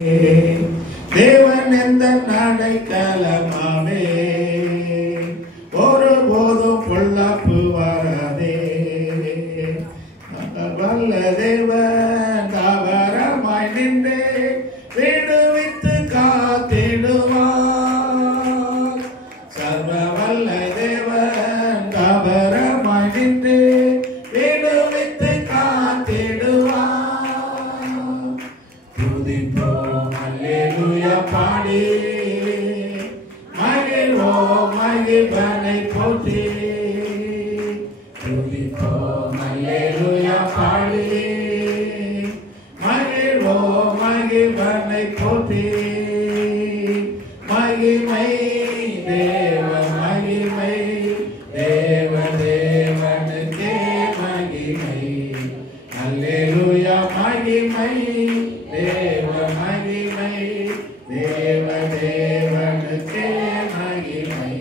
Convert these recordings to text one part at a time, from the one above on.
தேவன் எந்த நாடை காலமாவே ஒருபோதும் பொல்லாப்பு வராதே. வல்ல தேவன் தாவரமாய் நின்று விடுவித்து காத்திடுவார். சர்வ வல்ல தேவன் தாவரமாய் நின்று விடுவித்து காத்திடுவார். துதிப்போம் அல்லேலூயா பாடி மகிழ்வோம் மகிழ்வனை போற்றி. துதிப்போம் அல்லேலூயா பாடி மகிழ்வோம் மகிழ்வனை போற்றி. மகிமை தேவ மகிமை தேவ தேவனுக்கே மகிமை. அல்லேலூயா மகிமை தேவ மகிமை தேவ தேவனுக்கே மகிமை.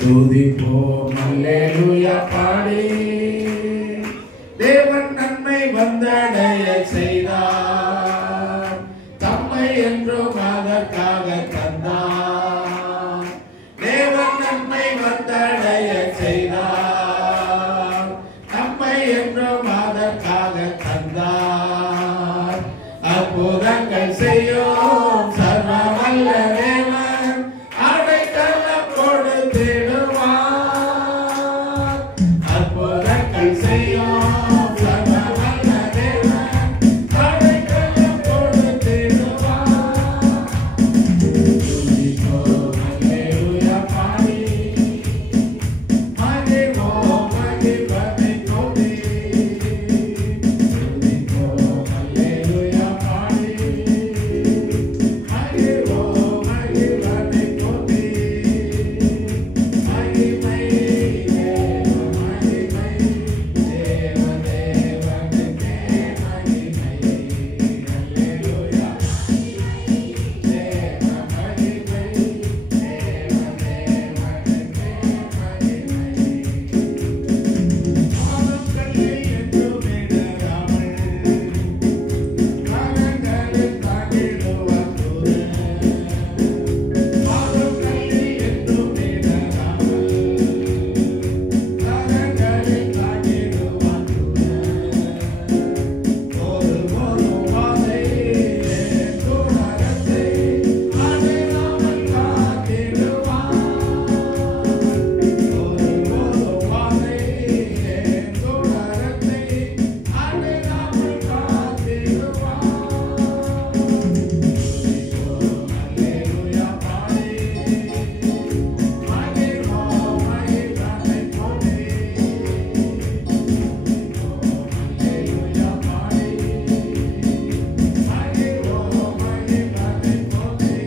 துதிப்போம் அல்லேலூயா பாடி தேவன் நன்மை வந்தடைய செய்தார். தம்மை என்றும் அதற்காக தந்தார். தேவன் நன்மை வந்தடைய செய்தார். தம்மை என்றும் அதற்காக தந்தார். அற்புதங்கள் செய்யும் சர்வ வல்ல தேவன் அடைக்கலம் கொடுத்திடுவார். அற்புதங்கள் செய்யும் சர்வ வல்ல தேவன் அடைக்கலம் கொடுத்திடுவார். துதிப்போம் அல்லேலூயா பாடி மகிழ்வோம் மகிழ்வனை போற்றி. துதிப்போம் அல்லேலூயா பாடி மகிழ்வோம் மகிழ்வனை போற்றி. மகிமை தேவ மகிமை தேவ தேவனுக்கே மகிமை. அல்லேலூயா தேவ மகிமை தேவ தேவனுக்கே மகிமை. பாதங்களில் என்றும் இடராமல் கரங்களில் தாங்கிடுவார் தூதன். பாதங்களில் என்றும் இடராமல் கரங்களில் தாங்கிடுவார் தூதன். ஒருபோதும் வாதை துயரத்தை அடையாமல் காத்திடுவார். ஒருபோதும் வாதை துயரத்தை அடையாமல் காத்திடுவார். துதிப்போம் அல்லேலூயா பாடி மகிழ்வோம் மகிழ்வனை போற்றி. துதிப்போம் அல்லேலூயா பாடி மகிழ்வோம் மகிழ்வனை போற்றி.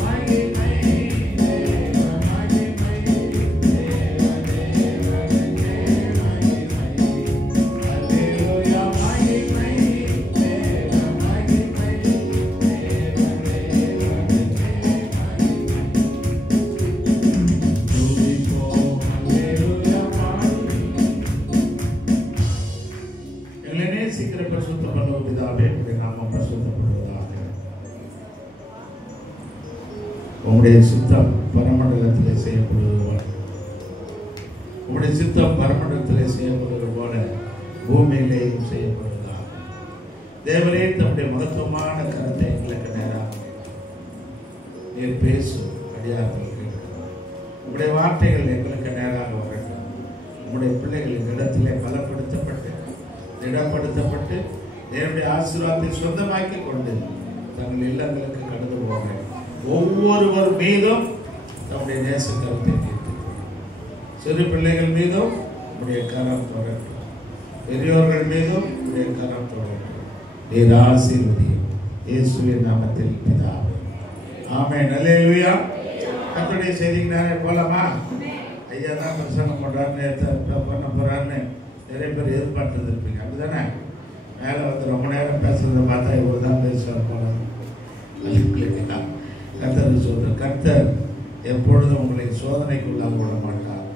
மகிமை தேவ மகிமை தேவ தேவனுக்கே மகிமை. அல்லேலூயா மகிமை தேவ மகிமை தேவ தேவனுக்கே மகிமை. துதிப்போம் அல்லேலூயா பாடி. எங்களை நேசிக்கிற பரிசுத்த பரலோக பிதாவே, உம்முடைய நாமம் பரிசுத்தப்படுவதாக. உம்முடைய சித்தம் பரமண்டலத்திலே செய்யப்படுவது போல, உம்முடைய சித்தம் பரமண்டலத்திலே செய்யப்படுவது போல பூமியிலேயும் செய்யப்படுவதாக. தேவரே, தம்முடைய மகத்துவமான கருத்தை எங்களுக்கு நேராக நீர் பேசும் அடியார்கள் கேட்கிறோம். உம்முடைய வார்த்தைகள் எங்களுக்கு நேராக வரட்டும். உம்முடைய பிள்ளைகள் இந்த இடத்திலே பலப்படுத்தப்பட்டு திடப்படுத்தப்பட்டு தேவனுடைய ஆசீர்வாதத்தை சொந்தமாக்கி கொண்டு தங்கள் இல்லங்களுக்கு கடந்து போக ஒவ்வொருவர் மீதும் தம்முடைய நேச கருத்தை தீர்த்து, சிறு பிள்ளைகள் மீதும் உடைய கரம் தொடரட்டும். பெரியோர்கள் மீதும் உடைய கரம் தொடரட்டும். நீர் ஆசீர்வதியும் இயேசுவின் நாமத்தில் பிதாவே, ஆமென். அல்லேலூயா. கர்த்தருடைய செய்திக்கு நேரே போலாமா? ஐயா தான் பிரசங்கம் பண்றாருன்னு பண்ண போறாருன்னு நிறைய பேர் எதிர்பார்த்து இருப்பீங்க, அப்படிதானே? மேலே வந்து ரொம்ப நேரம் பேசுறதை பார்த்தா இவர் தான் பேசுவார் போல. கர்த்தர் சொல்ற கர்த்தர் எப்பொழுதும் உங்களை சோதனைக்குள்ளாக விட மாட்டார்.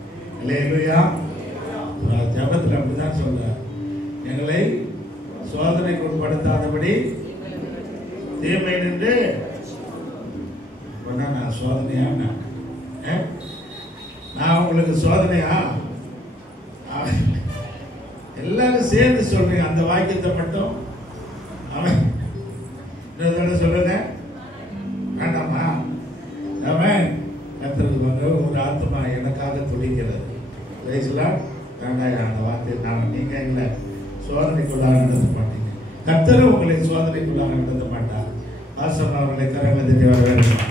அல்லேலூயா. ஜபத்தில் அப்படிதான் சொல்ற, எங்களை சோதனைக்கு உட்படுத்தாதபடி வரும்படி தீமை நின்று நான் சோதனையா? நான் உங்களுக்கு சோதனையா? எல்லாரும் சேர்ந்து சொல்றீங்க. அந்த வாக்கியத்தை மட்டும் அவன் சொல்லுங்க. வேண்டாமா? அவன் கர்த்தருக்கு வந்து ஒரு ஆத்மா எனக்காக துடிக்கிறது. வேண்டாம் அந்த வார்த்தை நான் நீங்க இல்லை சோதனைக்குள்ளாக நடத்த மாட்டீங்க. கர்த்தரும் உங்களை சோதனைக்குள்ளாக நடத்த மாட்டார். ஆசம் அவர்களை கரங்களை தட்டி வர வேண்டும்.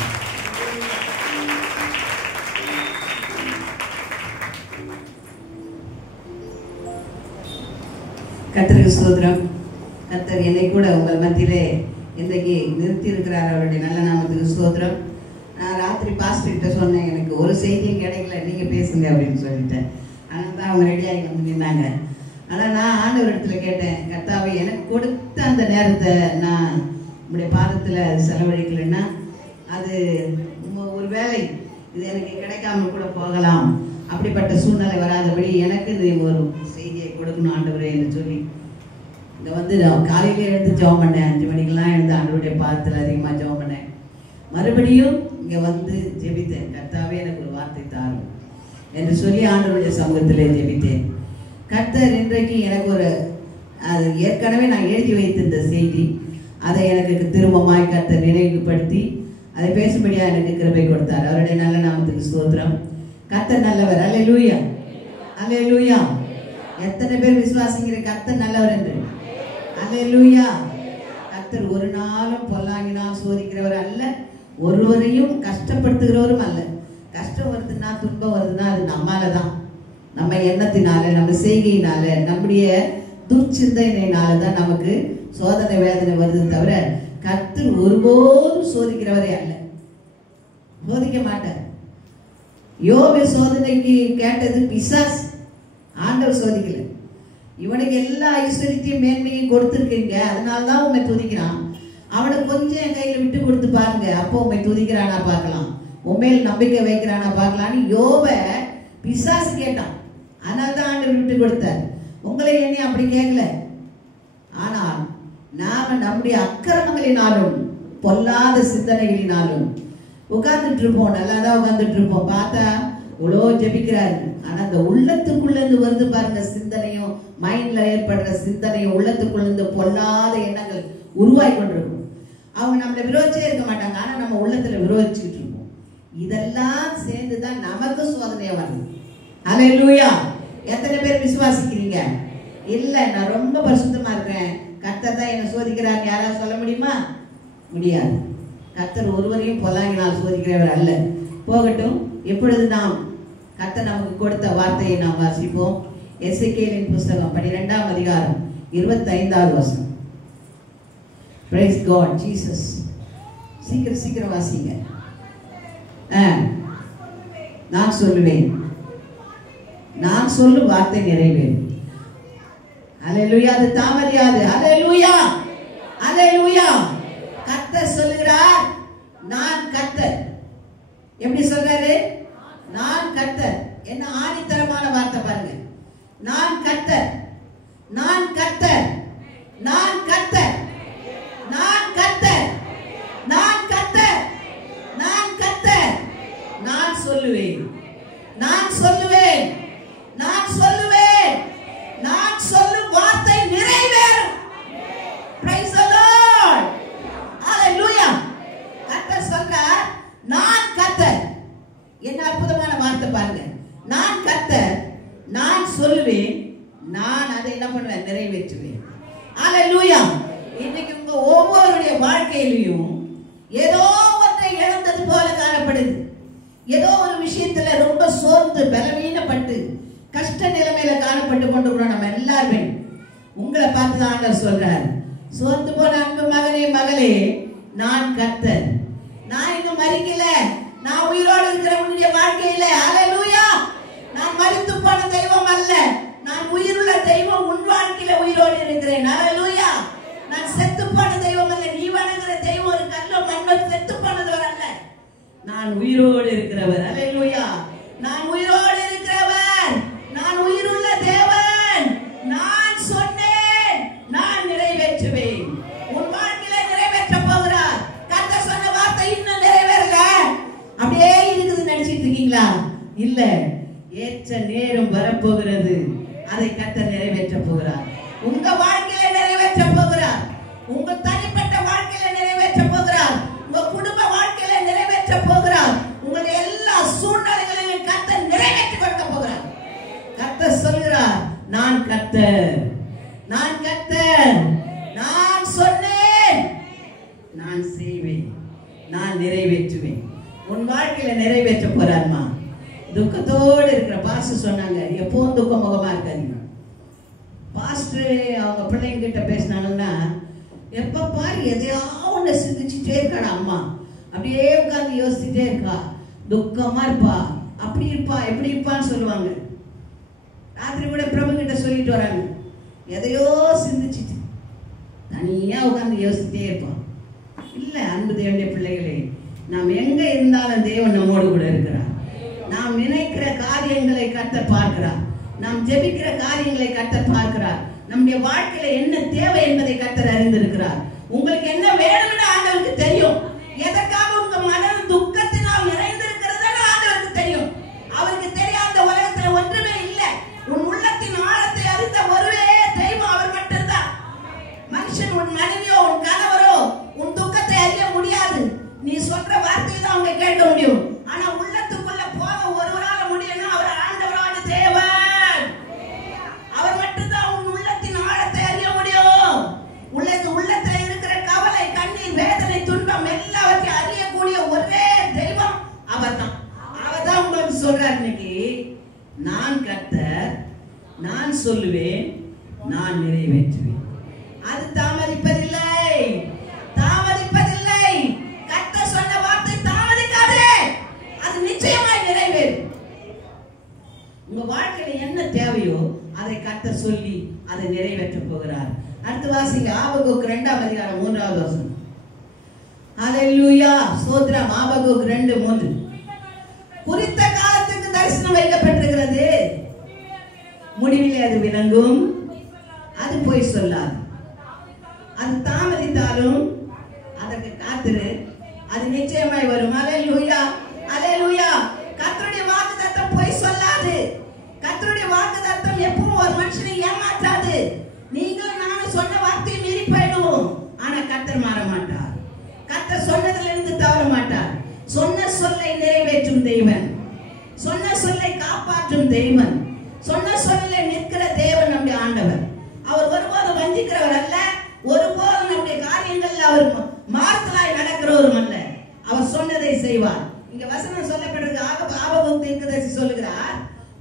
கர்த்தருக்கு ஸ்தோத்திரம். கர்த்தர் என்னை கூட உங்கள் மத்தியிலே இன்றைக்கு நிறுத்தி இருக்கிறார். அவருடைய நல்ல நாமத்துக்கு ஸ்தோத்திரம். நான் ராத்திரி பாஸ்டர் கிட்ட சொன்னேன், எனக்கு ஒரு செய்தியும் கிடைக்கல, நீங்கள் பேசுங்க அப்படின்னு சொல்லிட்டேன். அதனால தான் அவங்க ரெடியாகி வந்து நின்னாங்க. ஆனால் நான் ஆண்டவர் இடத்துல கேட்டேன், கர்த்தாவே எனக்கு கொடுத்த அந்த நேரத்தை நான் உங்களுடைய பாதத்தில் அது செலவழிக்கலைன்னா அது ஒரு வேலை இது எனக்கு கிடைக்காம கூட போகலாம். அப்படிப்பட்ட சூழ்நிலை வராதபடி எனக்கு இது ஒரு செய்தியை கொடுக்கணும் ஆண்டவரே என்று சொல்லி இங்கே வந்து காலையிலே எழுந்து ஜெபம் பண்ணேன். 5 மணிக்கெல்லாம் எழுந்து ஆண்டவருடைய பாதத்தில் அதிகமாக ஜெபம் பண்ணேன். மறுபடியும் இங்கே வந்து ஜெபித்தேன். கர்த்தாவே எனக்கு ஒரு வார்த்தை தாரும் என்று சொல்லி ஆண்டவருடைய சமூகத்திலே ஜெபித்தேன். கர்த்தர் இன்றைக்கு எனக்கு ஒரு அது ஏற்கனவே நான் எழுதி வைத்திருந்த செய்தி, அதை எனக்கு திரும்பமாய் கர்த்தர் நினைவுபடுத்தி அதை பேசும்படியாக எனக்கு கிருபை கொடுத்தார். அவருடைய நல்ல நாமத்துக்கு ஸ்தோத்திரம். கர்த்தர் நல்லவர். அல்லேலூயா, அல்லேலூயா. எத்தனை பேர் விசுவாசிக்கிற கர்த்தர் நல்லவர் என்று? அல்லேலூயா. கர்த்தர் ஒரு நாளும் பொல்லாங்கினால் சோதிக்கிறவர் அல்ல, ஒருவரையும் கஷ்டப்படுத்துகிறவரும் அல்ல. கஷ்டம் வருதுன்னா துன்பம் வருதுன்னா அது நம்மால தான், நம்ம எண்ணத்தினால, நம்ம செய்கையினால, நம்முடைய துர்ச்சிந்தனையினால தான் நமக்கு சோதனை வேதனை வருது தவிர கர்த்தர் ஒருபோதும் சோதிக்கிறவரே அல்ல, சோதிக்க மாட்டார். யோபு சோதனைக்கு கேட்டது பிசாஸ், ஆண்டவர் சோதிக்கல. இவனுக்கு எல்லா ஐஸ்வர்யத்தையும் மேன்மையும் கொடுத்துருக்கீங்க, அதனால்தான் உண்மை துதிக்கிறான். அவனுக்கு கொஞ்சம் என் கையில விட்டு கொடுத்து பாருங்க, அப்போ உண்மை துதிக்கிறானா பார்க்கலாம், உண்மையில் நம்பிக்கை வைக்கிறானா பார்க்கலான்னு யோப பிசாசு கேட்டான். அதனால தான் ஆண்டவர் விட்டு கொடுத்தார். உங்களை எண்ணி அப்படி கேட்கல. ஆனால் நாம நம்முடைய அக்கிரமங்களினாலும் பொல்லாத சிந்தனைகளினாலும் உட்கார்ந்துட்டு இருப்போம். நல்லா தான் உட்கார்ந்துட்டு இருப்போம். பார்த்தா இவ்வளோ ஜெபிக்கிறாரு, ஆனா அந்த உள்ளத்துக்குள்ள இருந்து வருது பாருங்க சிந்தனையும், மைண்ட்ல ஏற்படுற சிந்தனையும், உள்ளத்துக்குள்ள இருந்து பொல்லாத எண்ணங்கள் உருவாகி கொண்டிருக்கும். அவங்க நம்மளை விரோதிச்சே இருக்க மாட்டாங்க, ஆனா நம்ம உள்ளத்துல விரோதிச்சுக்கிட்டு இருப்போம். இதெல்லாம் சேர்ந்துதான் நமக்கு சோதனையா வருது. அல்லேலூயா. எத்தனை பேர் விசுவாசிக்கிறீங்க? இல்ல நான் ரொம்ப பரிசுத்தமா இருக்கிறேன், கர்த்தர் தான் என்ன சோதிக்கிறார் யாராவது சொல்ல முடியுமா? முடியாது. கர்த்தர் ஒருவரையும் பொல்லாங்கினால் சோதிக்கிறவர் அல்ல. போகட்டும். இப்பொழுது நாம் கர்த்தர் நமக்கு கொடுத்த வார்த்தையை நாம் வாசிப்போம். எசேக்கியேலின் புஸ்தகம் 12ஆம் அதிகாரம் 25வது வசனம். Praise God, Jesus. சீக்கிரம் சீக்கிரம் வாசிங்க. நான் சொல்லுவேன், நான் சொல்லும் வார்த்தை நிறைவேறும். அல்லேலூயா. அது தாமதியாது. அல்லேலூயா, அல்லேலூயா. கர்த்தர் சொல்லுகிறார், நான் கர்த்தர். எப்படி சொல்றாரு? நான் கர்த்தர். என்ன ஆணித்தரமான வார்த்தை பாருங்க. நான் கர்த்தர், நான் கர்த்தர், நான் கர்த்தர், நான் கர்த்தர், நான் கர்த்தர், நான் கர்த்தர். நான் சொல்லுவேன், நான் சொல்லுவேன், நான் சொல்லுவேன், நான் சொல்லும் வார்த்தை நிறைவேறும். Praise the Lord. Hallelujah. கர்த்தர் சொல்றார், நான் கர்த்தர். என்ன அற்புதமான வார்த்தை பாருங்க. நான் கர்த்தர், நான் சொல்லுவேன், நான் அதை என்ன பண்ணுவேன்? நிறைவேற்றுவேன். Hallelujah. இன்னைக்கு உங்க ஒவ்வொருடைய வாழ்க்கையிலையும் ஏதோ ஒன்றை இழந்தது போல காணப்படுது. ஏதோ ஒரு விஷயத்துல ரொம்ப சோர்ந்து பலவீனப்பட்டு கஷ்ட நிலைமையில காணப்பட்டு கொண்டிருக்கிறோம் நம்ம எல்லாருமே. உங்களை பார்த்து தான் ஆண்டவர் சொல்றார், சோர்ந்து போன அன்பு மகனே மகளே, நான் கர்த்தர். நான் இன்னும் மரிக்கல, நான் உயிரோடு இருக்கிற உன்னுடைய வாழ்க்கையில. அல்லேலூயா. நான் மரித்து போன தெய்வம் அல்ல, நான் உயிருள்ள தெய்வம். உன் வாழ்க்கையில உயிரோடு இருக்கிறேன். அல்லேலூயா. நான் செத்து போன தெய்வம் அல்ல. நீ வணங்குற தெய்வம் ஒரு கல்லோ மண்ணோ செத்து போனவர் அல்ல, நான் உயிரோடு இருக்கிறவர். அல்லேலூயா. நான் உயிரோடு இருக்கிறவர், நான் உயிருள்ள தேவன். நான் சொன்னேன், நான் நிறைவேற்றுவேன். உன் இல்ல, ஏற்ற நேரம் வரப்போகிறது. அதை கர்த்தர் நிறைவேற்ற போகிறார். உங்க வாழ்க்கையில நிறைவேற்ற போகிறார். உங்க தனிப்பட்ட வாழ்க்கையில நிறைவேற்ற போகிறார். உங்க குடும்ப வாழ்க்கையில நிறைவேற்ற போகிறார். உங்களுடைய எல்லா சூழ்நிலைகளையும் கர்த்தர் நிறைவேற்றி கொடுக்க போகிறார். கர்த்தர் சொல்கிறார், நான் கர்த்தர், நான் கர்த்தர், நான் சொன்னேன், நான் செய்வேன், நான் நிறைவேற்றுவேன். உன் வாழ்க்கையில நிறைவேற்ற போறாருமா. துக்கத்தோடு இருக்கிற பாஸ்டர் சொன்னாங்க, எப்பவும் துக்க முகமா இருக்காதீங்க. பாஸ்டர் அவங்க பிள்ளைங்க கிட்ட பேசினாங்கன்னா, எப்ப பாரு எதையாவது ஒண்ணு சிந்திச்சுட்டே இருக்காடா அம்மா, அப்படியே உட்கார்ந்து யோசிச்சுட்டே இருக்கா, துக்கமா இருப்பா, அப்படி இருப்பா, எப்படி இருப்பான்னு சொல்லுவாங்க. ராத்திரி கூட பிரபு கிட்ட சொல்லிட்டு வராங்க, எதையோ சிந்திச்சுட்டு தனியா உட்கார்ந்து யோசிச்சுட்டே இருப்பான். இல்ல அன்பு தேவனுடைய பிள்ளைகளே, நாம் எங்க இருந்தாலும் தேவன் நம்மோடு கூட இருக்கிறார். நாம் நினைக்கிற காரியங்களை கர்த்தர் பார்க்கிறார். நாம் ஜெபிக்கிற காரியங்களை கர்த்தர் பார்க்கிறார். நம்முடைய வாழ்க்கையில என்ன தேவை என்பதை கர்த்தர் அறிந்திருக்கிறார். உங்களுக்கு என்ன வேணும்னு ஆண்டவருக்கு தெரியும். எதற்காக உங்க மனம் துக்கத்தினால் நிறைந்திருக்கிறது ஆண்டவருக்கு தெரியும். அவருக்கு தெரியாத உலகத்துல ஒன்றுமே இல்லை. உன் உள்ளத்தின் ஆழத்தை அறிந்த ஒருவே தெய்வம் அவர் மட்டும்தான். மனுஷன் உன் மனைவியோ உன் கணவரோ உன் துக்கத்தை அறிய முடியாது. நீ சொல்ற வார்த்தையை தான் அவங்க கேட்க முடியும். ஆனா உள்ளத்துக்குள்ள போக ஒருவரால முடியும்னா அவர் ஆண்டவரான தேவன். அவர் மட்டும்தான் உன் உள்ளத்தின் ஆழத்தை அறிய முடியும். உள்ளத்துல இருக்கிற கவலை, கண்ணீர், வேதனை, துன்பம் எல்லாவற்றையும் அறியக்கூடிய ஒரே தெய்வம் அவர்தான். அவர்தான் உங்களுக்கு சொல்றார் இன்னைக்கு, நான் கர்த்தர், நான் சொல்லுவேன், நான் நிறைவேற்றுவேன். அது தாமதிப்பதில்லை, தாமதிப்பதில்லை. கர்த்தர் சொன்ன வார்த்தை தாமதிக்காதே, அது நிச்சயமாய் நிறைவேறும். உங்க வாழ்க்கையில என்ன தேவையோ அதை கர்த்தர் சொல்லி அதை நிறைவேற்ற போகிறார். அடுத்து வாசிங்க, ஆபகுக் 2ஆம் அதிகாரம் 3வது வசனம். ஹல்லேலூயா, ஸ்தோத்திரம். ஆபகுக் 2:3. குறித்த காலத்துக்கு தரிசனம் வைக்கப்பட்டிருக்கிறது, முடிவிலே அது விளங்கும், அது பொய் சொல்லாது. அது தாமதித்தாலும் அதற்கு காத்திரு, அது நிச்சயமாய் வரும். ஹல்லேலூயா, ஹல்லேலூயா. கர்த்தருடைய வாக்குத்தத்தம் பொய் சொல்லாது. கர்த்தருடைய வாக்குத்தத்தம் எப்பவும் ஒரு மனுஷனை ஏமாற்றாது. நீங்களும் நானும் சொன்ன வார்த்தையை மீறி போயிடுவோம். ஆனா கர்த்தர் மாற மாட்டார். கர்த்தர் சொன்னதிலிருந்து தவற மாட்டார். சொன்ன சொல்லை நிறைவேற்றும் தெய்வன், சொன்ன சொல்லை காப்பாற்றும் தெய்வன், சொன்ன சொல்லை நிற்கிற தேவன் நம்முடைய ஆண்டவர். அவர் ஒருபோதும் வஞ்சிக்கிறவர் அல்ல. ஒருபோதும் நம்முடைய காரியங்கள் அவர் மாறுதலாய் நடக்கிறவரும் அல்ல. அவர் சொன்னதை செய்வார். இங்க வசனம் சொல்லப்பட்டிருக்கு. ஆபகுக் தீர்க்கதரிசி சொல்லுகிறார்,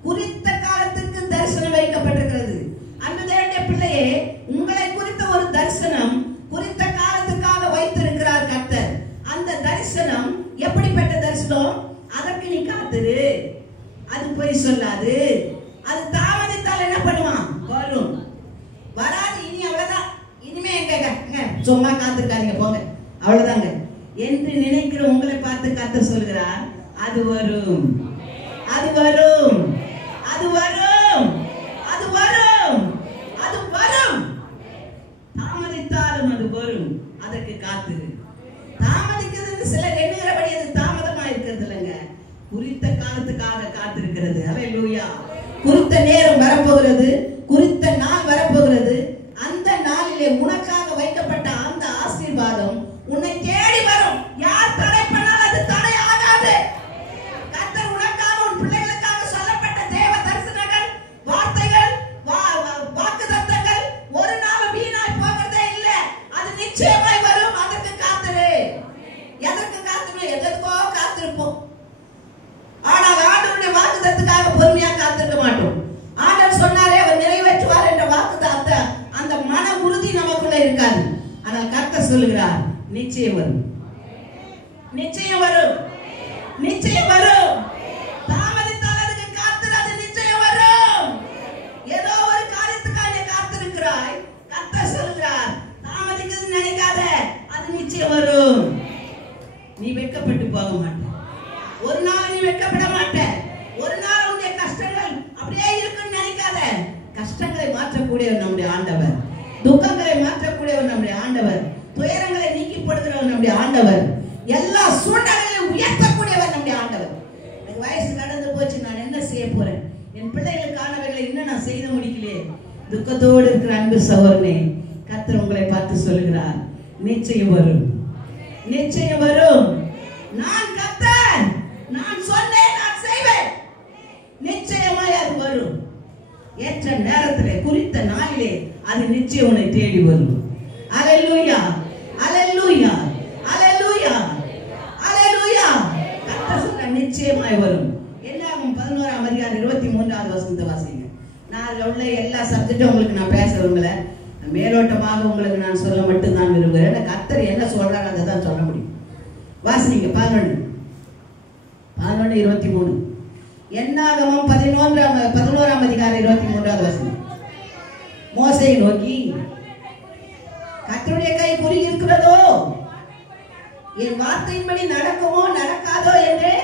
குறித்த காலத்துக்கு தரிசனம் வைக்கப்பட்டிருக்கிறது. அன்பு தேவனுடைய பிள்ளையே, உங்களை குறித்த ஒரு தரிசனம் குறித்த காலத்துக்காக வைத்திருக்கிறார் கர்த்தர். அந்த தரிசனம் எப்படிப்பட்ட தரிசனம்? அதற்கு நீ காத்திரு, அது பொய் சொல்லாது. அது தாமதித்தால் என்ன பண்ணுவான்? வரும், வராது. இனி அவ்வளவுதான், இனிமே எங்க சும்மா காத்திருக்காதீங்க, போங்க, அவ்வளவுதாங்க என்று நினைக்கிற உங்களை பார்த்து கர்த்தர் சொல்கிறார், அது வரும், அது வரும், அது வரும், அது வரும், அது வரும். தாமதித்தாலும் அது வரும், அதற்கு காத்திரு. தாமதிக்கிறது சிலர் எண்ணுகிறபடி அது தாமதமா இருக்கிறது இல்லைங்க, குறித்த காலத்துக்காக காத்திருக்கிறது. ஹல்லேலூயா. குறித்த நேரம் வரப்போகிறது, குறித்த நாள் வரப்போகிறது. அந்த நாளிலே உனக்காக வைக்கப்பட்ட அந்த ஆசீர்வாதம் உன்னை தேடி வரும். யார் தடை பண்ணாலும் அது தடை ஆகாது. கர்த்தர் உனக்காக, உன் பிள்ளைகளுக்காக சொல்லப்பட்ட தேவ தரிசனங்கள், வார்த்தைகள், வாக்குத்தத்தங்கள் ஒரு நாள் வீணாய் போகிறதே இல்லை. அது நிச்சயமாய் வரும். அதற்கு காத்திரு. எதற்கு காத்திரு? எதற்கோ காத்திருப்போம். ஆனால் ஆண்டவருடைய வாக்குத்தத்துக்காக பொறுமையா காத்திருக்க மாட்டோம். ஆண்டவர் சொன்னாரே அவர் நிறைவேற்றுவார் என்ற வாக்குத்தத்த அந்த மன உறுதி நமக்குள்ள இருக்காது. ஆனால் கர்த்தர் சொல்லுகிறார், நிச்சயம் வரும், நிச்சயம் வரும், நிச்சயம் வரும். தாமதித்தால் அதுக்கு காத்திரு, அது நிச்சயம் வரும். ஏதோ ஒரு காரியத்துக்காக காத்திருக்கிறாய், கர்த்தர் சொல்லுகிறார், தாமதிக்கிறது நினைக்காத, அது நிச்சயம் வரும். நீ வெட்கப்பட்டு போக மாட்ட, ஒரு நாள் நீ வெட்கப்பட மாட்ட. ஒரு நாள் உன்னுடைய கஷ்டங்கள் அப்படியே இருக்குன்னு நினைக்காத. கஷ்டங்களை மாற்றக்கூடியவர் நம்முடைய ஆண்டவர், துக்கங்களை மாற்றக்கூடியவர் நம்முடைய ஆண்டவர், துயரங்களை நீக்கி போடுகிறவர் நம்முடைய ஆண்டவர், எல்லா சூழ்நிலைகளையும் உயர்த்தக்கூடியவர் நம்முடைய ஆண்டவர். எனக்கு வயசு கடந்து போச்சு, நான் போறேன், என் பிள்ளைகளுக்கானவைகளை இன்னும் நான் செய்து முடிக்கலையே. துக்கத்தோடு இருக்கிற அன்பு சகோதரனே, கர்த்தர் உங்களை பார்த்து சொல்லுகிறார், நிச்சயம் வரும், நிச்சயம் வரும். நான் கர்த்தர், நான் சொன்னேன், நான் செய்வேன். நிச்சயமாய் அது வரும். ஏற்ற நேரத்திலே, குறித்த நாளிலே அது நிச்சயம் உன்னை தேடி வரும். அல்லேலூயா, அல்லேலூயா, அல்லேலூயா, அல்லேலூயா. கர்த்தர் சொல்ற நிச்சயமாய் வரும். என்னாகும் 11ஆம் அதிகாரம் 23வது வசனத்தை வாசிங்க. நான் அதில் உள்ள எல்லா சப்ஜெக்டும் உங்களுக்கு நான் பேச விரும்பல, மேலோட்டமாக உங்களுக்கு நான் சொல்ல மட்டும் தான் விரும்புகிறேன். கர்த்தர் என்ன சொல்றாரு அதை தான் சொல்ல முடியும். வாசிங்க 11:23. என்னாகமம் 11ஆம் அதிகாரம் 23வது வசனம். மோசேயை நோக்கி, கர்த்தருடைய கை குறுகி இருக்கிறதோ, என் வார்த்தையின்படி நடக்குமோ நடக்காதோ என்று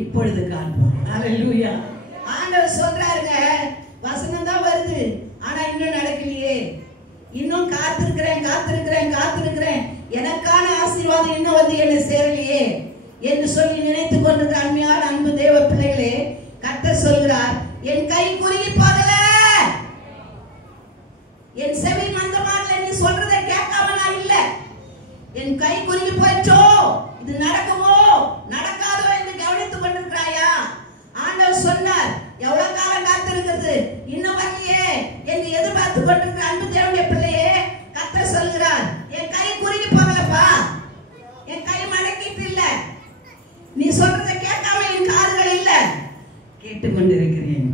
இப்பொழுது காண்போம். அல்லேலூயா. ஆண்டவர் சொல்றாருங்க, வசனம் தான் வருது, ஆனா இன்னும் நடக்கலையே. இன்னும் காத்திருக்கிறேன், காத்திருக்கிறேன், காத்திருக்கிறேன், எனக்கான ஆசீர்வாதம் இன்னும் வந்து என்னை சேரலையே என்று சொல்லி நினைத்துக் கொண்டிருக்கிற அன்மையான அன்பு தேவ பிள்ளைகளே, கர்த்தர் சொல்கிறார், என் கை குறுகி போகல, என் செவி மந்தமாகல, நீ சொல்றதை கேட்காம நான் இல்ல. என் கை குறுகி போயிட்டோ, இது நடக்குமோ நடக்காதோ என்று கவனித்துக் கொண்டிருக்கிறாயா? ஆண்டவர் சொன்னார், எவ்வளவு காலம் காத்திருக்கிறது, இன்னும் வரலையே என்று எதிர்பார்த்து கொண்டிருக்கிற அன்பு தேவனுடைய பிள்ளையே, கர்த்தர் சொல்கிறார், என் கை குறுகி போகலப்பா, என் கை மடக்கிட்டு இல்ல, நீ சொல்றதை கேட்காம என் காதுகள் இல்ல, கேட்டுக்கொண்டிருக்கிறேன்.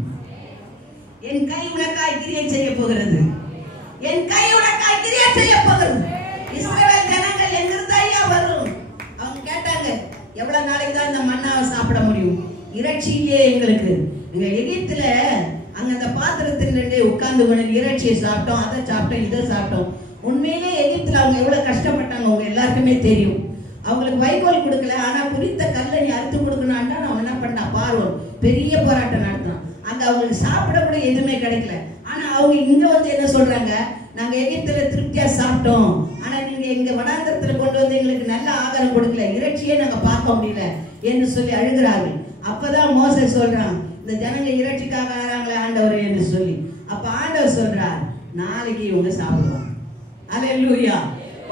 என் கை உனக்காய் கிரியை செய்ய போகிறது, என் கை உனக்காய் கிரியை செய்ய போகிறது. இஸ்ரவேல் ஜனங்கள் எங்கிருந்து ஐயா வரும்? அவங்க கேட்டாங்க, எவ்வளவு நாளைக்கு தான் இந்த மன்னாவை சாப்பிட முடியும்? இறைச்சியிலே எங்களுக்கு, எங்க எகிப்துல அங்க அந்த பாத்திரத்திலே உட்கார்ந்து இறைச்சியை சாப்பிட்டோம், அதை சாப்பிட்டோம், இதை சாப்பிட்டோம். உண்மையிலே எகிப்துல அவங்க எவ்வளவு கஷ்டப்பட்டாங்க உங்க எல்லாருக்குமே தெரியும். அவங்களுக்கு வைக்கோல் கொடுக்கல, ஆனா குறித்த கல்லை நீ அறுத்து கொடுக்கணும்னா அவன் என்ன பண்ணா, பார்வோன் பெரிய போராட்டம் நடத்தினான். அங்க அவங்களுக்கு சாப்பிட கூட எதுவுமே கிடைக்கல. ஆனா அவங்க இங்க வந்து என்ன சொல்றாங்க, நாங்க எகிப்துல திருப்தியா சாப்பிட்டோம், ஆனா நீங்க எங்க வனாந்தரத்துல கொண்டு வந்து எங்களுக்கு நல்ல ஆகாரம் கொடுக்கல, இறைச்சியே நாங்க பார்க்க முடியல என்று சொல்லி அழுகிறார்கள். அப்பதான் மோசே சொல்றான், இந்த ஜனங்க இறைச்சிக்காக ஆறாங்களே ஆண்டவரே என்று சொல்லி. அப்ப ஆண்டவர் சொல்றார், நாளைக்கு இவங்க சாப்பிடுவாங்க. அல்லேலூயா.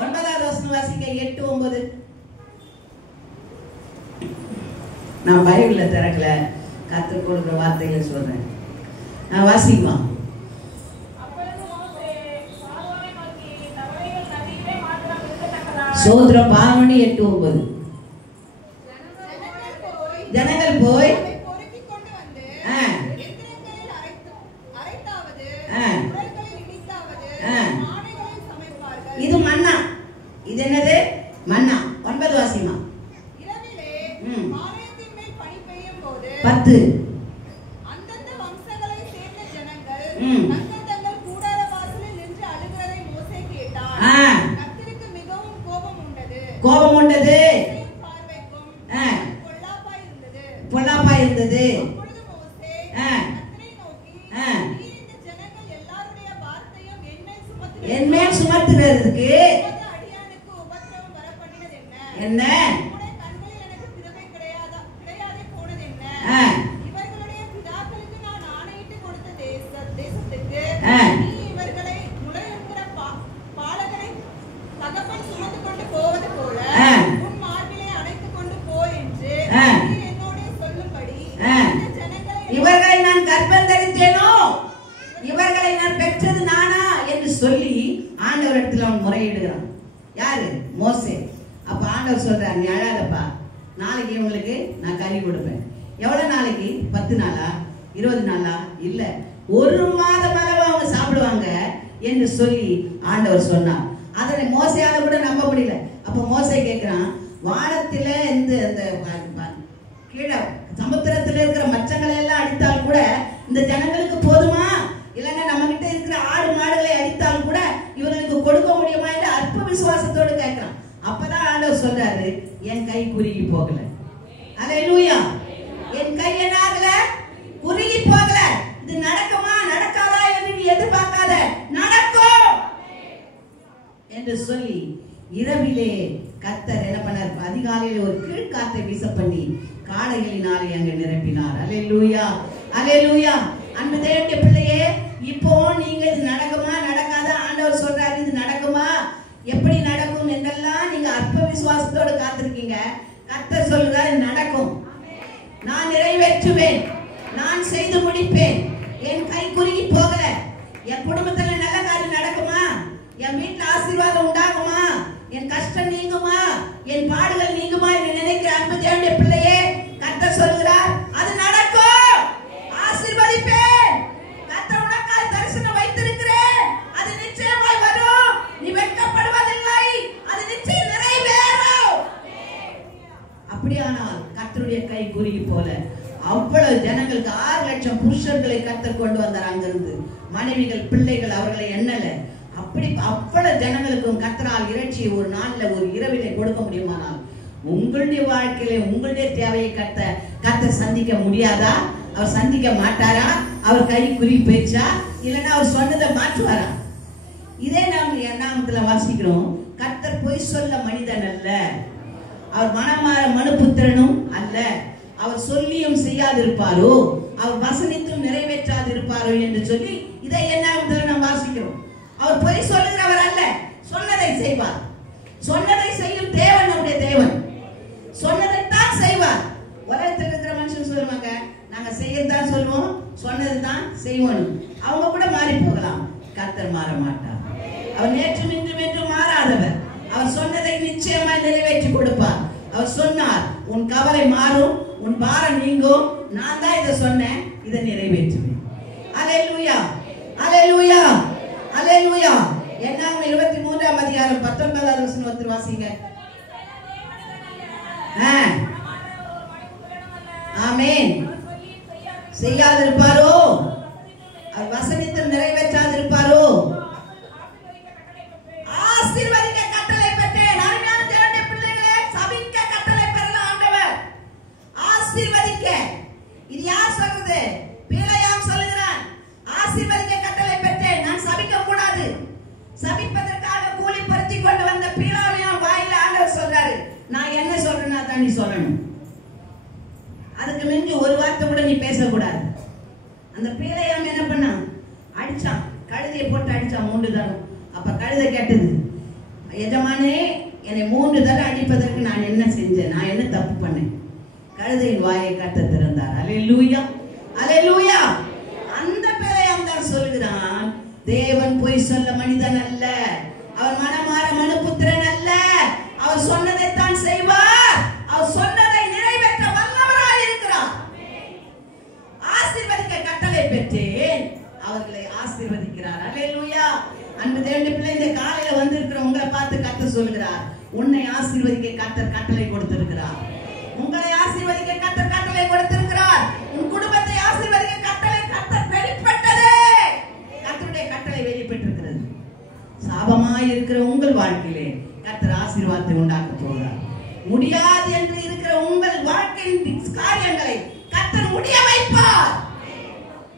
9வது வசனம் வாசிங்க, 8-9. நான் பைபிள்ல திறக்கல, கர்த்தர் கொடுக்கிற வார்த்தைகளை சொல்றேன், நான் வாசிக்குவான். சோதரம் 8-9. ஜனங்கள் போய் இது மன்னா, இது என்னது மன்னா. 9 வாசிமா. 10. அந்தந்த வம்சங்களை சேர்ந்த ஜனங்கள் தங்கள் தங்கள் கூடார வாசலில் நின்று அழுகிறதை மோசே கேட்டான். கர்த்தருக்கு மிகவும் கோபம் உண்டது, கோபம் உண்டது, பார்வைக்கும் பொல்லாப்பாய் இருந்தது. அப்பொழுது மோசே கர்த்தரை நோக்கி, நீர் இந்த ஜனங்கள் எல்லாருடைய வார்த்தையும் என்மேல் சுமத்துகிறதுக்கு அடியானுக்கு உபத்திரவம் வரப்பண்ணினது என்ன? இவர்களுடைய பிதாக்களுக்கு நான் ஆணையிட்டு கொடுத்த தேசத்துக்கு நீ இவர்களை முளையிருக்கிற பாலகனை தகப்பன் சுமந்து கொண்டு போவது போல உன் மார்பிலே அணைத்துக் கொண்டு போ என்று நீ என்னோட சொல்லும்படி இந்த ஜனங்களை, இவர்களை நான் கர்ப்பம் தரித்தேனோ, இவர்களை நான் பெற்றது நானா என்று சொல்லி ஆண்டவரிடத்தில் அவன் முறையிடுகிறான். யாரு? மோசே. அப்ப ஆண்டவர் சொல்றார், நீ அழாதப்பா, நாளைக்கு இவங்களுக்கு நான் கறி கொடுப்பேன். எவ்வளவு நாளைக்கு? 10 நாளா 20 நாளா? இல்ல, 1 மாதம் அளவு அவங்க சாப்பிடுவாங்க என்று சொல்லி ஆண்டவர் சொன்னார். அதனை மோசையால கூட நம்ப முடியல. அப்ப மோசே கேட்கிறான், வானத்தில இந்த கீழே சமுத்திரத்தில் இருக்கிற மச்சங்களை எல்லாம் அடித்தால் கூட இந்த ஜனங்களுக்கு போதுமா? இல்லைன்னா நம்ம கிட்ட இருக்கிற ஆடு மாடுகளை அடித்தால் கூட இவர்களுக்கு கொடுக்க முடியுமா என்று அற்ப விசுவாசத்தோடு கேட்கிறான். அப்பதான் ஆண்டவர் சொல்றாரு, என் கை குறுகி போகல. அல்லேலூயா. என் கை என்ன ஆகல? குறுகி போகல. இது நடக்குமா நடக்காதா என்று நீ எதிர்பார்க்காத, நடக்கும் என்று சொல்லி இரவிலே கர்த்தர் என்ன பண்ணார்? அதிகாலையில் ஒரு கீழ்காற்றை வீச பண்ணி காளைகளினாலே அங்கே நிரப்பினார். அல்லேலூயா, அல்லேலூயா. அன்பு தேவனுடைய பிள்ளையே, இப்போ நீங்க இது நடக்குமா நடக்காத ஆண்டவர் சொல்றாரு, இது நடக்குமா எப்படி நடக்கும் என்றெல்லாம் நீங்க அற்ப விசுவாசத்தோடு காத்திருக்கீங்க. கர்த்தர் சொல்றாரு நடக்கும், நான் நிறைவேற்றுவேன், நான் செய்து முடிப்பேன். என் கை குறுகி போகல. என் குடும்பத்துல நல்ல காரியம் நடக்குமா? என் வீட்டுல ஆசீர்வாதம் உண்டாகுமா? என் கஷ்டம் நீங்குமா? என் பாடுகள் நீங்குமா என்று நினைக்கிற அன்பு தேவனுடைய பிள்ளையே, கர்த்தர் சொல்கிறார் அது நடக்கும். ஆசீர்வதிப்பேன். கர்த்தர் உனக்காக தரிசனம் வைத்திருக்கிறேன். அது நிச்சயமாய் வரும். நீ வெட்கப்படுவதில்லை. அது நிச்சயம் நிறைவேறும். அப்படியானால் கர்த்தருடைய கை குறுகி போல அவ்வளவு ஜனங்களுக்கு 6 லட்சம் புருஷர்களை கர்த்தர் கொண்டு வந்தார். அங்கிருந்து மனைவிகள் பிள்ளைகள் அவர்களை எண்ணல. அப்படி அவ்வளவு ஜனங்களுக்கும் கர்த்தரால் இறைச்சியை ஒரு நாள்ல ஒரு இரவிலே கொடுக்க முடியுமானால் உங்களுடைய வாழ்க்கையில உங்களுடைய தேவையை கர்த்தர் சந்திக்க முடியாதா? அவர் சந்திக்க மாட்டாரா? அவர் கை குறி போயிடுச்சா? இல்லைன்னா அவர் சொன்னதை மாற்றுவாரா? இதே நாம் எண்ணாமத்துல வாசிக்கிறோம். கர்த்தர் பொய் சொல்ல மனிதன் அல்ல, அவர் மனமாற மனுபுத்திரனும் அல்ல. அவர் சொல்லியும் செய்யாதிருப்பாரோ, அவர் வசனித்தும் நிறைவேற்றாதிருப்பாரோ என்று சொல்லி இதை எண்ணாமத்துல நாம் வாசிக்கிறோம். அவர் பொய் சொல்லுகிறவர் அல்ல, சொன்னதை செய்வார். சொன்னதை செய்யும் தேவன் நம்முடைய தேவன். சொன்னதைத்தான் செய்வார். உலகத்தில் இருக்கிற மனுஷன் சொல்லுவாங்க, நாங்க செய்யறதுதான் சொல்லுவோம், சொன்னதுதான் செய்வோம். அவங்க கூட மாறி போகலாம். கர்த்தர் மாற மாட்டார். அவர் நேற்றும் இன்றும் என்றும் மாறாதவர். அவர் சொன்னதை நிச்சயமாய் நிறைவேற்றி கொடுப்பார். அவர் சொன்னார், உன் கவலை மாறும், உன் பாரம் நீங்கும், நான் தான் இதை சொன்னேன், இதை நிறைவேற்றுவேன். அல்லேலூயா, அல்லேலூயா, அல்லேலூயா. என்னாகும் 23ஆம் அதிகாரம் 19வது வசனத்தை வாசிங்க. ஆமென். செய்யாதிருப்பாரோ, அவர் வசனித்தும் நிறைவேற்றாதிருப்பாரோ? ஆசீர்வதிக்க கட்டளை பெற்றேன். அருமையான தேவனுடைய பிள்ளைகளே, சபிக்க கட்டளை பெறல ஆண்டவர். ஆசீர்வதிக்க. இது யார் சொல்றது? பிலேயாம் சொல்லுகிறான். ஆசீர்வதிக்க கட்டளை பெற்றேன், நான் சபிக்க கூடாது. சபிப்பதற்காக கூலி பறித்து கொண்டு வந்த பிலேயாம் வாயில ஆண்டவர் சொல்றாரு, நான் என்ன சொல்றேன்னா தான் நீ சொல்லணும். அதுக்கு மிஞ்சி ஒரு வார்த்தை கூட நீ பேசக்கூடாது. அந்த பிலேயாம் என்ன பண்ணான்? அடிச்சான். கழுதையை போட்டு அடிச்சான் 3 தரம். அப்ப கழுதை கேட்டது, எஜமானே, என்னை 3 தரம் அடிப்பதற்கு நான் என்ன செஞ்சேன்? நான் என்ன தப்பு பண்ணேன்? கழுதையின் வாயை கர்த்தர் திறந்தார். அல்லேலூயா, அல்லேலூயா. அந்த பிலேயாம் தான் சொல்கிறான், தேவன் பொய் சொல்ல மனிதன் அல்ல, அவர் மனமாற மனுபுத்திரன் அல்ல. அவர் சொன்னதைத்தான் செய்வார். அவர் சொன்னதை நிறைவேற்ற வல்லவராய் இருக்கிறார். ஆசீர்வதிக்க கட்டளை பெற்றேன், அவர்களை ஆசீர்வதிக்கிறார். அல்லேலூயா. அன்பு தேவனுடைய பிள்ளை, இந்த காலையில வந்திருக்கிற உங்களை பார்த்து கர்த்தர் சொல்கிறார், உன்னை ஆசீர்வதிக்க கர்த்தர் கட்டளை கொடுத்திருக்கிறார். உங்களை ஆசீர்வதிக்க கர்த்தர் கட்டளை கொடுத்திருக்கிறார். உன் குடும்பத்தை ஆசீர்வதிக்க கர்த்தர் வெளிப்பட்டது. கர்த்தருடைய கட்டளை வெளிப்பட்டிருக்கிறது. சாபமாய் இருக்கிற உங்கள் வாழ்க்கையிலே கர்த்தர் ஆசீர்வாதத்தை உண்டாக்க போகிறார். முடியாது என்று இருக்கிற உங்கள் வாழ்க்கையின் காரியங்களை கர்த்தர் முடிய வைப்பார்.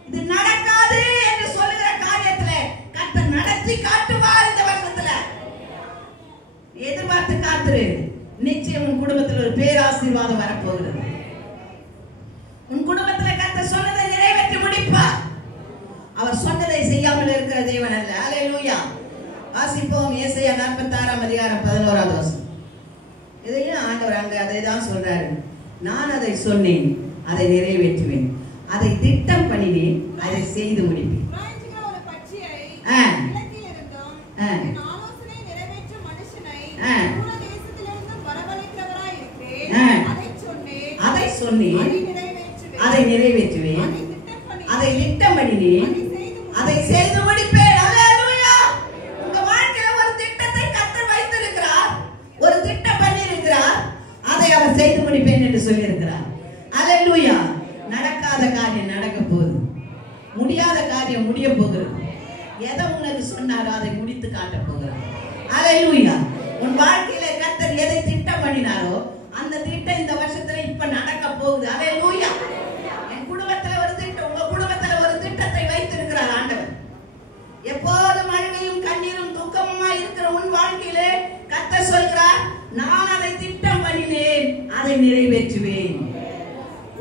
இது நடக்காது என்று சொல்லுகிற காரியத்திலே கர்த்தர் நடத்தி காட்டுவார். இந்த வருஷத்துல எதிர்பார்த்து காத்துரு. நிச்சயம் உன் குடும்பத்தில் ஒரு பேராசீர்வாதம் வரப்போகிறது. உன் குடும்பத்தில் கர்த்தர் சொன்னதை நிறைவேற்றி முடிப்பார். அவர் சொன்னதை செய்யாமல் இருக்கிற தேவன் அல்ல. அல்லேலூயா. வாசிப்போம். ஏசாயா 46ஆம் அதிகாரம் 11வது வசனம். இதையும் ஆண்டவர் அங்க அதை தான் சொல்றாரு, நான் அதை சொன்னேன், அதை நிறைவேற்றுவேன், அதை திட்டம் பண்ணினேன், அதை செய்து முடிப்பேன். அதை சொன்னேன், அதை நிறைவேற்றுவேன், அதை திட்டம் பண்ணினேன், அதை செய்து முடிப்பேன். அல்லேலூயா. உங்க வாழ்க்கையில ஒரு திட்டத்தை கர்த்தர் வைத்திருக்கிறார், ஒரு திட்டம் பண்ணி இருக்கிறார், அதை அவர் செய்து முடிப்பேன் என்று சொல்லி இருக்கிறார். அல்லேலூயா. நடக்காத காரியம் நடக்க போகுது, முடியாத காரியம் முடிய போகிறது. எதை உனக்கு சொன்னாரோ அதை முடித்து காட்ட போகிறார். அல்லேலூயா. உன் வாழ்க்கையில கர்த்தர் எதை திட்டம் பண்ணினாரோ அந்த திட்டம் இந்த வருஷத்துல இப்ப நடக்க போகுது. அல்லேலூயா. என் குடும்பத்துல ஒரு திட்டம், உங்க குடும்பத்துல ஒரு திட்டத்தை வைத்திருக்கிறார் ஆண்டவர். எப்போதும் அழுகையும் கண்ணீரும் துக்கமுமா இருக்கிற உன் வாழ்க்கையிலே கர்த்தர் நான் அதை திட்டம் பண்ணினேன், அதை நிறைவேற்றுவேன்.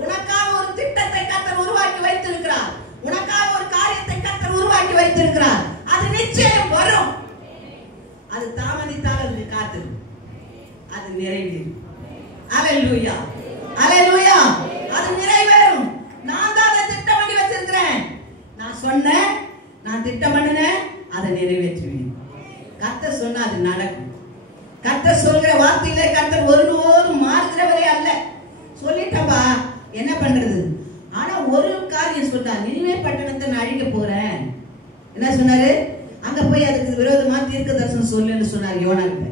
உனக்காக ஒரு திட்டத்தை கர்த்தர் உருவாக்கி வைத்திருக்கிறார். உனக்காக ஒரு காரியத்தை கர்த்தர் உருவாக்கி வைத்திருக்கிறார். அது நிச்சயம் வரும். அது தாமதித்தால் அது காத்திரு, அது நிறைவேறும். அல்லேலூயா, அல்லேலூயா. அது நிறைவேறும். நான் தான் அதை திட்டம் பண்ணி வச்சிருக்கிறேன். நான் சொன்னேன், நான் திட்டம் பண்ணினேன், அதை நிறைவேற்றுவேன். கர்த்தர் சொன்னா அது நடக்கும். கர்த்தர் சொல்கிற வார்த்தையிலே கர்த்தர் ஒருபோதும் மாறுகிறவரே அல்ல. சொல்லிட்டப்பா, என்ன பண்றது? ஆனா ஒரு காரியம் சொன்னார், நினிவே பட்டணத்தை நான் அழிக்க போறேன். என்ன சொன்னாரு? அங்க போய் அதுக்கு விரோதமா தீர்க்க தரிசனம் சொல்லுன்னு சொன்னார் யோனாகிட்ட.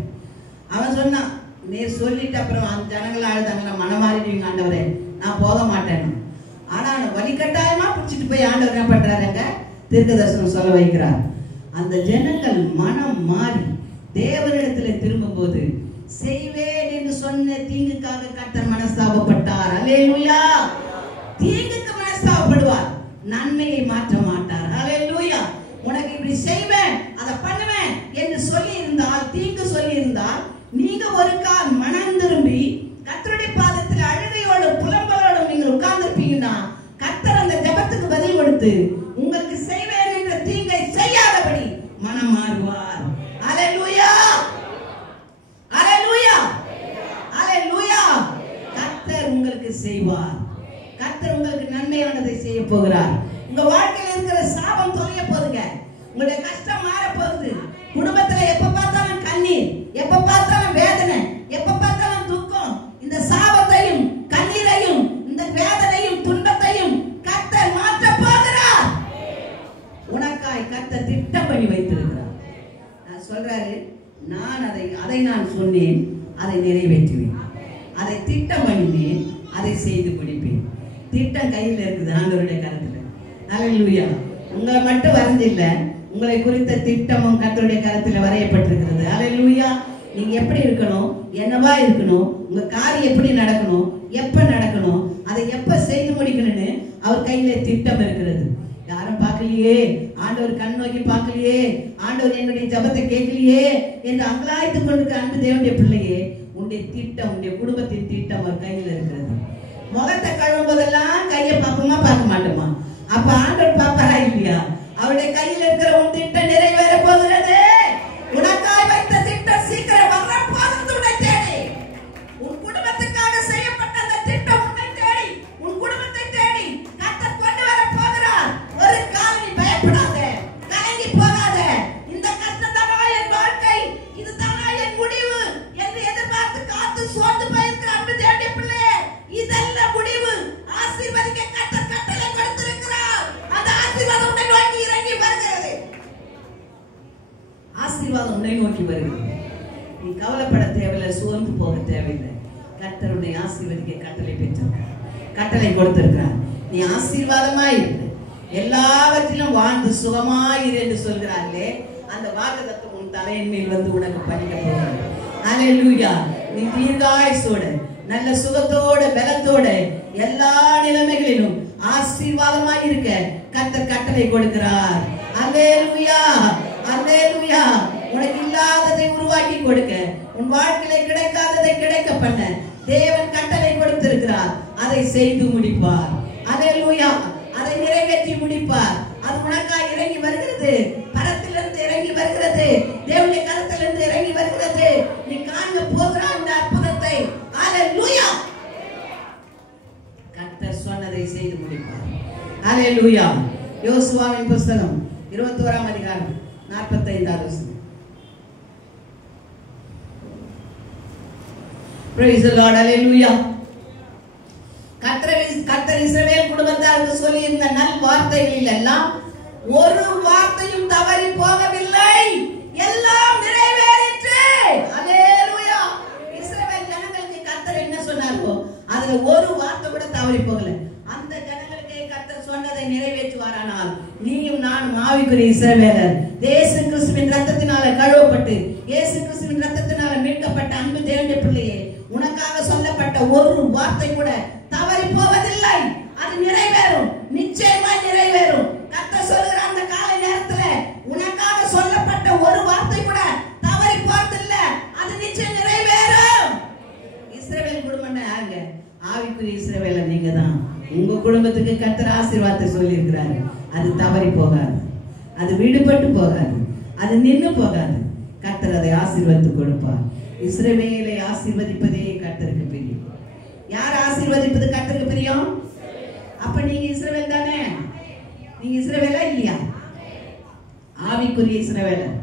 அவன் சொன்னான், நீ சொல்லிட்டு அப்புறம் அந்த ஜனங்களை அழுதாங்க, நான் மனமாறிடுவீங்க ஆண்டவரே, நான் போக மாட்டேன். ஆனா வலிக்கட்டாயமா பிடிச்சிட்டு போய் ஆண்டவர் என்ன பண்றாருங்க? தீர்க்க தரிசனம் சொல்ல வைக்கிறார். அந்த ஜனங்கள் மனம் மாறி தேவனிடத்துல திரும்பும் போது செய்வேன் என்று சொன்ன தீங்குக்காக கர்த்தர் மனஸ்தாபப்பட்டார். அல்லேலூயா. தீங்குக்கு மனஸ்தாபப்படுவார், நன்மையை மாற்ற மாட்டார். அல்லேலூயா. உனக்கு இப்படி செய்வேன், அதை பண்ணுவேன் என்று சொல்லி இருந்தால், தீங்கு சொல்லி இருந்தால், நீங்க ஒரு கால் மனம் திரும்பி கர்த்தருடைய பாதத்தில் அழுகையோடு புலம்பலோடு நீங்கள் உட்கார்ந்திருப்பீங்கன்னா கர்த்தர் அந்த ஜெபத்துக்கு பதில் கொடுத்து உங்களுக்கு செய்வேன் என்ற தீங்கை செய்யாதபடி மனம் மாறுவார். அல்லேலூயா, அல்லேலூயா, அல்லேலூயா. கர்த்தர் உங்களுக்கு செய்வார். கர்த்தர் உங்களுக்கு நன்மையானதை செய்ய போகிறார். உங்க வாழ்க்கையில் இருக்கிற சாபம் தொலைய போகுதுங்க. உங்களுடைய கஷ்டம் மாற போகுது. குடும்பத்துல எப்ப பார்த்தாலும் கண்ணீர், எப்ப பார்த்தாலும் வேதனை, எப்ப பார்த்தாலும் துக்கம். இந்த சாபத்தையும் கண்ணீரையும் இந்த வேதனையும் துன்பத்தையும் கர்த்தர் மாற்ற போகிறார். உனக்காய் கர்த்தர் திட்டம் பண்ணி வைத்திருக்கிறார். நான் சொல்றாரு, நான் அதை நான் சொன்னேன், அதை நிறைவேற்றுவேன். அதை திட்டம் பண்ணினேன், அதை செய்து முடிப்பேன். திட்டம் கையில் இருக்குது, ஆண்டவருடைய கருத்துல. அல்லேலூயா. உங்களை மட்டும் வரைஞ்சில்ல, உங்களை குறித்த திட்டமும் கர்த்தருடைய கருத்துல வரையப்பட்டிருக்கிறது. அல்லேலூயா. நீங்க எப்படி இருக்கணும், என்னவா இருக்கணும், உங்க காரியம் எப்படி நடக்கணும், எப்ப நடக்கணும், அதை எப்ப செய்து முடிக்கணும்னு அவர் கையில திட்டம் இருக்கிறது. யாரும் பார்க்கலையே, ஆண்டவர் கண் நோக்கி பார்க்கலையே, ஆண்டவர் என்னுடைய ஜெபத்தை கேட்கலையே என்று அங்கலாய்த்து கொண்டிருக்கிற அன்பு தேவனுடைய பிள்ளையே, உன்னுடைய திட்டம், உன்னுடைய குடும்பத்தின் திட்டம் அவர் கையில் இருக்கிறது. முகத்தை கழுவும் போதெல்லாம் கையை பார்ப்போமா பார்க்க மாட்டோமா? அப்ப ஆண்டவர் பாப்பாரா இல்லையா? அவருடைய கையில் இருக்கிற உன் திட்டம் நிறைவேற போகிறது. உனக்காய் வைத்த திட்டம் சீக்கிரம் வர போகிறது. உன்னை தேடி, உன் குடும்பத்துக்காக செய்யப்பட்ட அந்த திட்டம் உன்னை தேடி, உன் குடும்பத்தை தேடி கர்த்தர் கொண்டு வர போகிறார். ஒரு கால் நீ பயப்படாத, கலங்கி போகாத. இந்த கஷ்டம் தானா என் வாழ்க்கை, இது தானா என் முடிவு என்று எதிர்பார்த்து காத்து சோர்ந்து போயிருக்கிற அன்பு தேவனுடைய பிள்ளையே, இதெல்லாம் முடிவு. ஆசீர்வதிக்க கர்த்தர் கட்டளை கொடுத்திருக்கிறார். அந்த ஆசீர்வாதம் உன்னை நோக்கி இறங்கி வருகிறது. ஆசீர்வாதம் உன்னை நோக்கி வருகிறது. நீ கவலைப்பட தேவையில்லை, சோர்ந்து போக தேவையில்லை. கர்த்தர் உன்னை ஆசீர்வதிக்க கட்டளை பெற்றிருக்கிறார், கட்டளை கொடுத்திருக்கிறார். நீ ஆசீர்வாதமாய் இரு, எல்லாவற்றிலும் வாழ்ந்து சுகமாயிரு என்று சொல்கிறார்களே, அந்த வாக்குத்தத்தம் உன் தலையின் மேல் வந்து உனக்கு பலிக்க போகிறது. அல்லேலூயா. நீ தீர்காயுசோட, நல்ல சுகத்தோட, பலத்தோட, எல்லா நிலைமைகளிலும் ஆசீர்வாதமாய் இருக்க கர்த்தர் கட்டளை கொடுக்கிறார். அல்லேலூயா, அல்லேலூயா. உனக்கு இல்லாததை உருவாக்கி கொடுக்க, உன் வாழ்க்கையில கிடைக்காததை கிடைக்க பண்ண தேவன் கட்டளை கொடுத்திருக்கிறார். அதை செய்து முடிப்பார். அல்லேலூயா. அதை நிறைவேற்றி முடிப்பார். அது உனக்காக இறங்கி வருகிறது, பரத்திலிருந்து இறங்கி வருகிறது, தேவனுடைய கரத்திலிருந்து இறங்கி வருகிறது. நீ காண போகிறாய் இந்த அற்புதத்தை. அல்லேலூயா. கர்த்தர் சொன்னதை செய்து முடிப்பார். அல்லேலூயா. யோசுவாவின் புத்தகம் 21ஆம் அதிகாரம் 45வது வசனம். Praise the Lord. Hallelujah. கர்த்தர் இஸ்ரவேல் குடும்பத்தாருக்கு சொல்லி இந்த நல் வார்த்தைகளில் எல்லாம் ஒரு வார்த்தையும் தவறி போகவில்லை, எல்லாம் நிறைவேறிற்று. அல்லேலூயா. இஸ்ரவேல் ஜனங்களுக்கு கர்த்தர் என்ன சொன்னாரோ அதுல ஒரு வார்த்தை கூட தவறி போகல. அந்த ஜனங்களுக்கு கர்த்தர் சொன்னதை நிறைவேற்றுவாரானால் நீயும் நானும் ஆவிக்குரிய இஸ்ரவேலர், இயேசு கிறிஸ்துவின் ரத்தத்தினால கழுவப்பட்டு இயேசு கிறிஸ்துவின் ரத்தத்தினால மீட்கப்பட்ட அன்பு தேவனுடைய பிள்ளையே, உனக்காக சொல்லப்பட்ட ஒரு வார்த்தை கூட தவறி போவதில்லை. அது நிறைவேறும், நிச்சயமாய் நிறைவேறும். கர்த்தர் சொல்கிற அந்த காலை நேரத்துல உனக்காக சொல்லப்பட்ட ஒரு வார்த்தை கூட தவறி போவதில்லை. அது நிச்சயம் நிறைவேறும். யாருங்க? ஆவிக்குரிய இஸ்ரவேலர் நீங்க தான். உங்க குடும்பத்துக்கு கர்த்தர் ஆசீர்வாதத்தை சொல்லி இருக்கிறாரு. அது தவறி போகாது, அது விடுபட்டு போகாது, அது நின்று போகாது. கர்த்தர் அதை ஆசீர்வதித்து கொடுப்பார். இஸ்ரவேலை ஆசீர்வதிப்பதே கர்த்தருக்கு பிரியம். யார் ஆசீர்வதிப்பது கர்த்தருக்கு பிரியம்? அப்ப நீங்க இஸ்ரவேல் தானே? நீங்க இஸ்ரவேலா இல்லையா? ஆவிக்குரிய இஸ்ரவேலர்.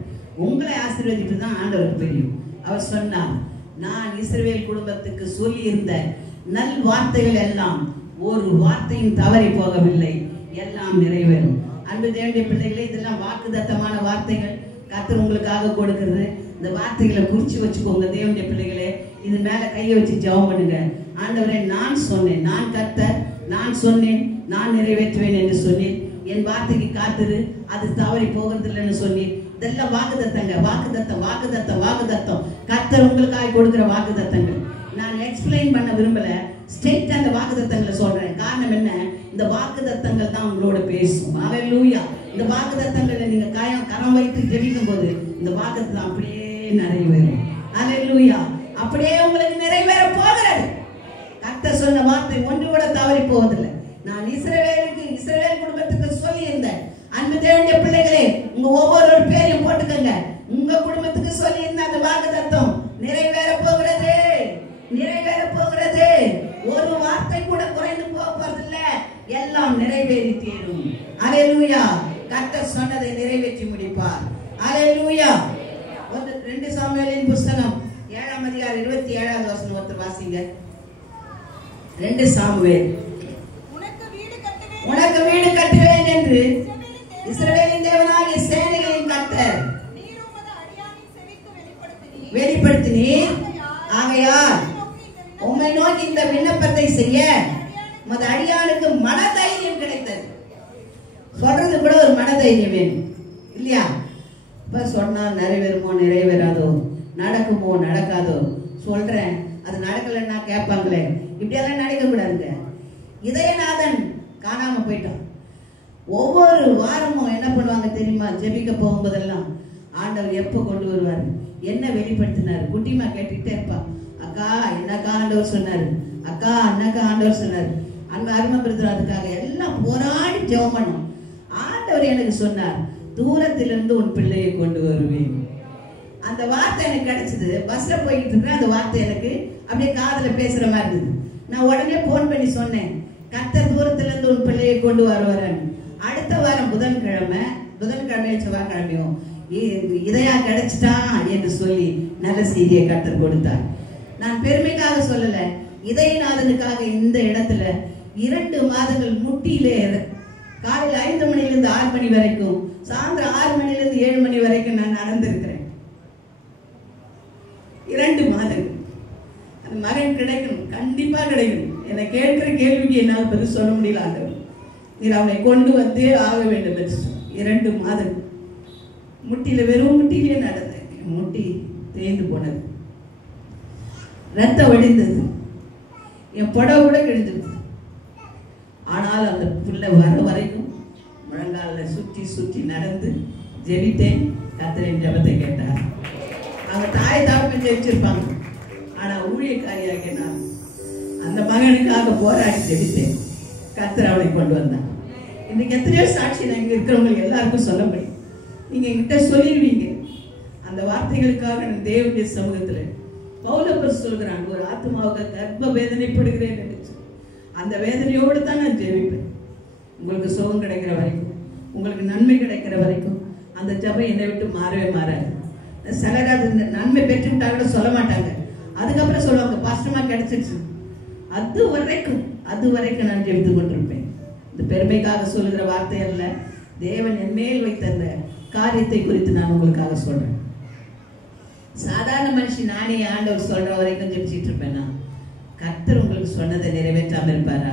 உங்களை ஆசீர்வதிப்பது தான் ஆண்டவருக்கு பிரியம். அவர் சொன்னார், நான் இஸ்ரவேல் குடும்பத்துக்கு சொல்லி இருந்த நல் வார்த்தைகள் எல்லாம் ஒரு வார்த்தையும் தவறி போகவில்லை, எல்லாம் நிறைவேறும். அன்பு தேவனுடைய பிள்ளைகளே, இதெல்லாம் வாக்குத்தத்தமான வார்த்தைகள் கர்த்தர் உங்களுக்காக கொடுக்கிறது. இந்த வார்த்தைகளை குறிச்சு வச்சுக்கோங்க தேவனுடைய பிள்ளைகளே. இது மேல கையை வச்சு ஜெபம் பண்ணுங்க. ஆண்டவரே, நான் சொன்னேன், நான் கர்த்தர், நான் சொன்னேன், நான் நிறைவேற்றுவேன் என்று சொன்னேன். என் வார்த்தைக்கு காத்துரு, அது தவறி போகிறது இல்லைன்னு சொன்னேன். இதெல்லாம் வாக்குத்தத்தங்க. வாக்குத்தத்தம், வாக்குத்தத்தம், வாக்குத்தத்தம். கர்த்தர் உங்களுக்காக கொடுக்கிற வாக்குத்தத்தங்கள். நான் எக்ஸ்பிளைன் பண்ண விரும்பல, ஸ்ட்ரெயிட்டா அந்த வாக்குத்தத்தங்களை சொல்றேன். காரணம் என்ன? இந்த வாக்குத்தத்தங்கள் தான் உங்களோட பேசும். ஹல்லேலூயா. இந்த வாக்குத்தத்தங்களை நீங்க கரம் வைத்து ஜெபிக்கும் போது இந்த வாக்குத்தத்தம் அப்படியே நிறைவேறும். ஹல்லேலூயா. அப்படியே உங்களுக்கு நிறைவேற போகிறது. கர்த்தர் சொன்ன வார்த்தை ஒன்று கூட தவறி போவதில்லை. நான் இஸ்ரவேல் குடும்பத்துக்கு சொல்லி இருந்தேன். அன்பு தேவனுடைய பிள்ளைகளே, உங்க ஒவ்வொரு பேரையும் போட்டுக்கங்க. உங்க குடும்பத்துக்கு சொல்லி இருந்த அந்த வாக்குத்தத்தம் நிறைவேற போகிறது, நிறைவேற போகிறது. ஒரு வார்த்தை கூட குறைந்து போவதில்ல, எல்லாம் நிறைவேறி தீரும். ஹல்லேலூயா. கர்த்தர் சொன்னதை நிறைவேற்றி முடிப்பார். ஹல்லேலூயா. 2 சாமுவேலின் புத்தகம் 7ஆம் அதிகாரம் 27வது வசனம் ஒருத்தர் வாசிங்க. 2 சாமுவேல். உனக்கு வீடு கட்டுவேன் என்று இஸ்ரவேலின் தேவனாகிய சேனைகளின் கர்த்தர் வெளிப்படுத்தினீர். ஆகையால் உம்மை நோக்கி இந்த விண்ணப்பத்தை செய்ய உமது அடியானுக்கு மனதைரியம் கிடைத்தது. சொல்றது கூட ஒரு மனதைரியம் வேணும் இல்லையா? இப்ப சொன்னா நிறைவேறுமோ நிறைவேறாதோ, நடக்குமோ நடக்காதோ, சொல்றேன் அது நடக்கலன்னா கேட்பாங்களே, இப்படியெல்லாம் நடக்க கூடாதுங்க. இதயநாதன் காணாம போயிட்டான். ஒவ்வொரு வாரமும் என்ன பண்ணுவாங்க தெரியுமா? ஜெபிக்க போகும்போதெல்லாம் ஆண்டவர் எப்ப கொண்டு வருவாரு, என்ன வெளிப்படுத்தினாரு, குட்டிமா கேட்டுக்கிட்டே இருப்பா. அக்கா என்னக்கா ஆண்டவர் சொன்னாரு, அக்கா அண்ணக்கா ஆண்டவர் சொன்னாரு. அன்பு அருமை பிரதர் அதுக்காக எல்லாம் போராடி ஜெபம் பண்ணோம். ஆண்டவர் எனக்கு சொன்னார், தூரத்திலிருந்து உன் பிள்ளையை கொண்டு வருவேன். அந்த வார்த்தை எனக்கு கிடைச்சது. பஸ்ல போயிட்டு இருக்கிறேன், அந்த வார்த்தை எனக்கு அப்படியே காதுல பேசுற மாதிரி இருந்தது. நான் உடனே போன் பண்ணி சொன்னேன், கர்த்தர் தூரத்திலிருந்து உன் பிள்ளையை கொண்டு வருவாரன். அடுத்த வாரம் புதன்கிழமை செவ்வாய்க்கிழமையும் இதையா கிடைச்சிட்டா என்று சொல்லி நல்ல செய்தியை கர்த்தர் கொடுத்தார். நான் பெருமைக்காக சொல்லல, இதயநாதனுக்காக இந்த இடத்துல 2 மாதங்கள் முட்டியிலே காலையில் 5 மணிலிருந்து 6 மணி வரைக்கும், சாயந்தரம் 6 மணிலிருந்து 7 மணி வரைக்கும் நான் நடந்திருக்கிறேன். 2 மாதங்கள். அந்த மகன் கிடைக்கணும், கண்டிப்பா கிடைக்கணும். என்னை கேட்கிற கேள்விக்கு என்னால் பதில் சொல்ல முடியல. ஆண்டவர், நீர் அவனை கொண்டு வந்தே ஆக வேண்டும் என்று 2 மாதங்கள் முட்டியில, வெறும் முட்டியிலே நடந்தேன். முட்டி தேய்ந்து போனது, ரத்தம் வடிந்தது, என் புடவை கூட கிழிஞ்சது. ஆனால் அந்த பிள்ளை வர வரைக்கும் முழங்கால சுற்றி சுற்றி நடந்து ஜெபித்தேன். கர்த்தரின் ஜெபத்தை கேட்டார். அவங்க தாய் தாப்பன் ஜெபிச்சிருப்பாங்க, ஆனா ஊழியக்காரியாக நான் அந்த மகனுக்காக போராடி ஜெபித்தேன். கர்த்தர் அவனை கொண்டு வந்தான். இன்னைக்கு எத்தனையோ சாட்சி நான் இங்க இருக்கிறவங்களுக்கு எல்லாருக்கும் சொல்ல முடியும். நீங்க என்கிட்ட சொல்லிடுவீங்க. அந்த வார்த்தைகளுக்காக நான் தேவனுடைய சமூகத்துல பவுலப்பர் சொல்கிறான், ஒரு ஆத்மாவுக்கு கர்ப்ப வேதனைப்படுகிறேன் என்று. அந்த வேதனையோடு தான் நான் ஜெபிப்பேன். உங்களுக்கு சுகம் கிடைக்கிற வரைக்கும், உங்களுக்கு நன்மை கிடைக்கிற வரைக்கும் அந்த ஜெபம் என்னை விட்டு மாறவே மாறாது. சிலர் அது நன்மை பெற்றுவிட்டா கூட சொல்ல மாட்டாங்க, அதுக்கப்புறம் சொல்லுவாங்க பாஸ்டமா கிடைச்சிருச்சு. அது வரைக்கும் நான் ஜெபித்து கொண்டிருப்பேன். இந்த பெருமைக்காக சொல்லுகிற வார்த்தை அல்ல, தேவன் என் மேல் வைத்த அந்த காரியத்தை குறித்து நான் உங்களுக்காக சொல்றேன். சாதாரண மனுஷி நானே ஆண்டவர் சொல்ற வரைக்கும் ஜெபிச்சிட்டு இருப்பேனா? கர்த்தர் உங்களுக்கு சொன்னதை நிறைவேற்றாம இருப்பாரா?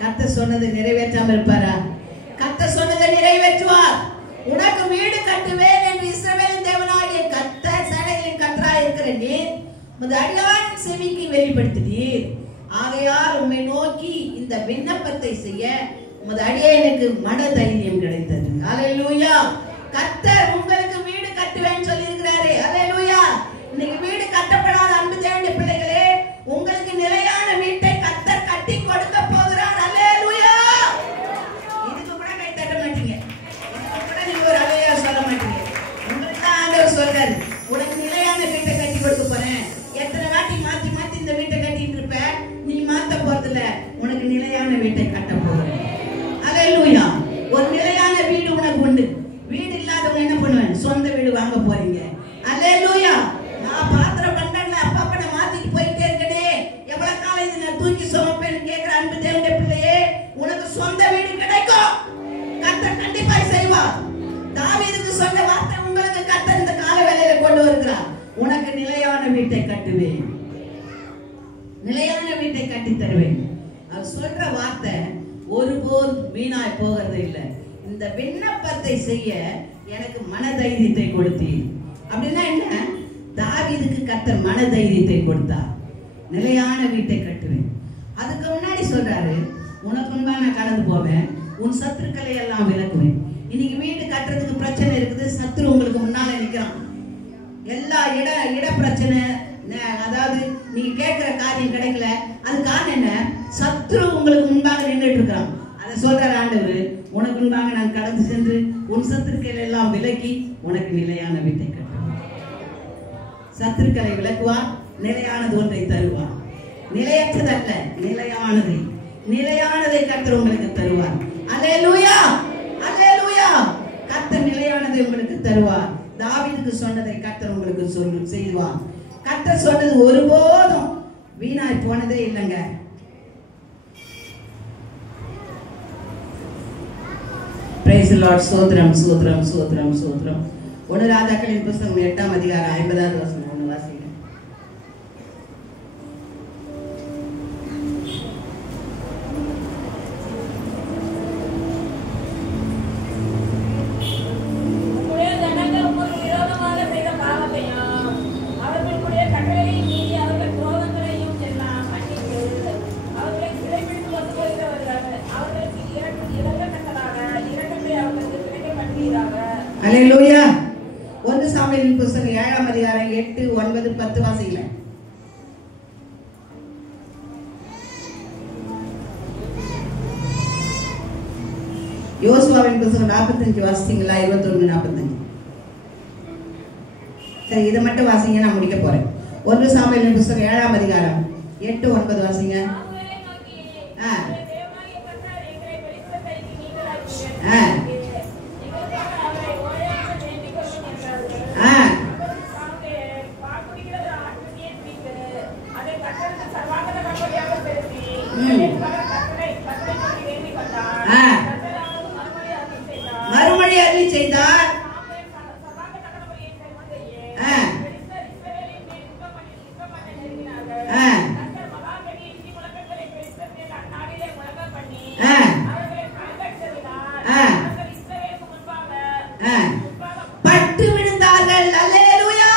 கர்த்தர் சொன்னதை நிறைவேற்றாம இருப்பாரா? கர்த்தர் சொன்னதை நிறைவேற்றுவார். உனக்கு வீடு கட்டுவேன் என்று இஸ்ரவேலின் தேவனாகிய கர்த்தர் சேனைகளின் கர்த்தராய் இருக்கிற நீர் உமது அடியானின் செவிக்கு வெளிப்படுத்தினீர். ஆகையால் உம்மை நோக்கி இந்த விண்ணப்பத்தை செய்ய உமது அடியானுக்கு மனதைரியம் கிடைத்தது. ஹல்லேலூயா. கர்த்தர் உங்களுக்கு வீடு கட்டுவேன்னு சொல்லி இருக்கிறாரு. ஹல்லேலூயா. இன்னைக்கு வீடு கட்டப்படாத அன்பு தேவனுடைய பிள்ளைகளே, உங்களுக்கு நிலையான வீடு நிலையான வீட்டை கட்டுவேன், நிலையான வீட்டை கட்டி தருவேன். அவர் சொல்ற வார்த்தை ஒருபோல் வீணாய் போகிறது இல்லை. இந்த விண்ணப்பத்தை செய்ய எனக்கு மனதைரியத்தை கொடுத்தீர். அப்படின்னா என்ன? தாவீதுக்கு கர்த்தர் மனதைரியத்தை கொடுத்தார். நிலையான வீட்டை கட்டுவேன். அதுக்கு முன்னாடி சொல்றாரு, உனக்கு முன்பா நான் கடந்து போவேன், உன் சத்துருக்களை எல்லாம் விலக்குவேன். இன்னைக்கு வீடு கட்டுறதுக்கு பிரச்சனை இருக்குது, சத்துரு உங்களுக்கு முன்னால நிற்கிறான். எல்லா இட பிரச்சனை, அதாவது நீங்க கேட்கிற காரியம் கிடைக்கல, அது காரணம் என்ன? சத்துரு உங்களுக்கு முன்பாக நின்றுட்டு இருக்கிறான். அதை சொல்ற ஆண்டவர், உனக்கு முன்பாக நான் கடந்து சென்று உன் சத்துருக்களை எல்லாம் விலக்கி உனக்கு நிலையான வீட்டை கட்டுவேன். சத்துருக்களை விலக்குவார், நிலையானது ஒன்றை தருவார். நிலையற்றதல்ல, நிலையானதை, நிலையானதை கர்த்தர் உங்களுக்கு தருவார். அல்லேலூயா, அல்லேலூயா. கர்த்தர் நிலையானதை உங்களுக்கு தருவார். தாவீதுக்கு சொன்னதை கர்த்தர் உங்களுக்கு செய்வார். கர்த்தர் சொன்னது ஒருபோதும் வீணாய் போனதே இல்லைங்க. Praise the Lord. சோத்ரம் சோத்ரம் சோத்ரம் சோத்ரம். 1 ராஜாக்களின் புத்தகம் 8ஆம் அதிகாரம் 50வது வசனம். ஒன்று வாசிங்க. அல்லேலூயா. 1 சாமுவேலின் புத்தகம் 7ஆம் அதிகாரம் 8, 9, 10 வாசிங்க. யோசுவாவின் புத்தகம் 45 வாசிங்களா? 21, 45. சரி, இதை மட்டும் வாசிங்க, நான் முடிக்க போறேன். 1 சாமுவேலின் புத்தகம் 7ஆம் அதிகாரம் 8, 9 வாசிங்க. மறுமொழி அருளி செய்தார். பட்டு விழுந்தார்கள். அல்லேலூயா.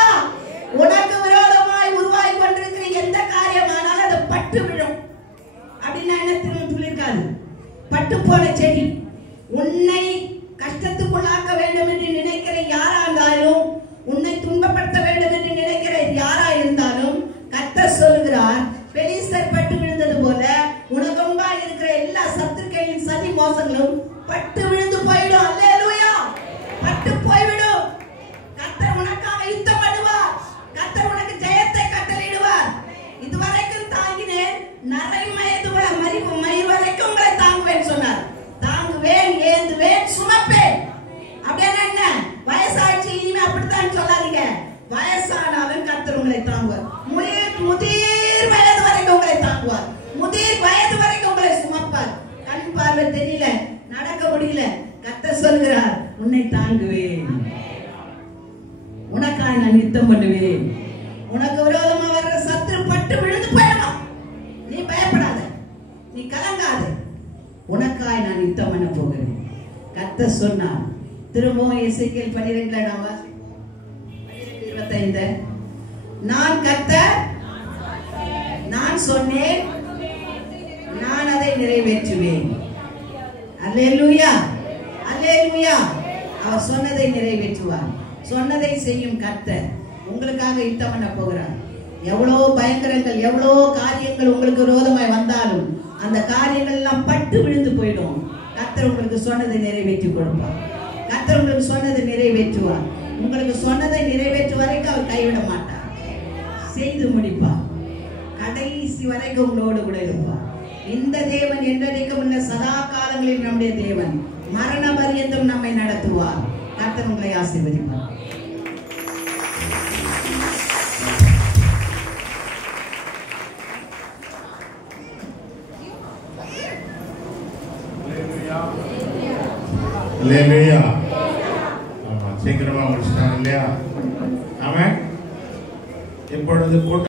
உனக்கு விரோதமாய் உருவாகி கொண்டிருக்கிற எந்த காரியமானாலும் அது பட்டு விழும். அப்படின்னா என்ன சொல்லியிருக்காரு? பட்டு போன செடி. உன்னை கஷ்டத்துக்குள்ளாக்க வேண்டும் என்று நினைக்கிற யாரா இருந்தாலும், உன்னை துன்பப்படுத்த வேண்டும் என்று நினைக்கிற யாரா இருந்தாலும், கர்த்தர் சொல்லுகிறார், பெலிஸ்தர் பட்டு விழுந்தது போல உனக்கு முன்பாக இருக்கிற எல்லா சத்துருக்களின் சதி மோசங்களும் பட்டு விழுந்து போயிடும். அல்லேலூயா. பட்டு போய்விடும். கர்த்தர் உனக்காக யுத்தம் பண்ணுவார். கர்த்தர் உனக்கு ஜெயத்தை கட்டளையிடுவார். இதுவரைக்கும் தாங்கினேன், மயிர் வரைக்கும் உங்களை தாங்குவேன் சொன்னார். தாங்குவேன், ஏந்துவேன், சுமப்பேன். அப்படின்னா என்ன? வயசாச்சு இனிமே அப்படித்தான் சொல்லாதீங்க. வயசானாலும் கர்த்தர் உங்களை தாங்குவார். முதிர் வயது வரைக்கும் உங்களை தாங்குவார். முதிர் வயது வரைக்கும் உங்களை சுமப்பார். கண் பார்வை தெரியல, நடக்க முடியல, கர்த்தர் சொல்கிறார், உன்னை தாங்குவேன், உனக்காக நான் யுத்தம் பண்ணுவேன். உனக்கு விரோதமா வர்ற சத்துரு பட்டு விழுந்து போயிடலாம். நீ பயப்படாத, நீ கலங்காத, உனக்காய் நான் யுத்தம் பண்ண போகிறேன். கர்த்தர் சொன்னார். திரும்பவும் எசேக்கியேல் 12 நாம் வாசிப்போம். 12:25. நான் கர்த்தர், நான் சொன்னேன், நான் அதை நிறைவேற்றுவேன். அல்லேலூயா, அல்லேலூயா. அவர் சொன்னதை நிறைவேற்றுவார். சொன்னதை செய்யும் கர்த்தர் உங்களுக்காக யுத்தம் பண்ண போகிறார். எவ்வளவு பயங்கரங்கள், எவ்வளவு காரியங்கள் உங்களுக்கு விரோதமாய் வந்தாலும் அந்த காரியங்கள் எல்லாம் பட்டு விழுந்து போயிடும். கர்த்தர் உங்களுக்கு சொன்னதை நிறைவேற்றி கொடுப்பார். கர்த்தர் உங்களுக்கு சொன்னதை நிறைவேற்றுவார். உங்களுக்கு சொன்னதை நிறைவேற்று வரைக்கும் அவர் கைவிட மாட்டார். செய்து முடிப்பார். கடைசி வரைக்கும் உங்களோடு கூட இருப்பார். இந்த தேவன் என்றைக்கும் உள்ள சதா காலங்களில் நம்முடைய தேவன். மரண பரியந்தம் நம்மை நடத்துவார். கர்த்தர் உங்களை ஆசீர்வதிப்பார். அல்லேலூயா. ஆமா, சீக்கிரமா முடிச்சிட்டாங்க இல்லையா? ஆமென். இப்பொழுது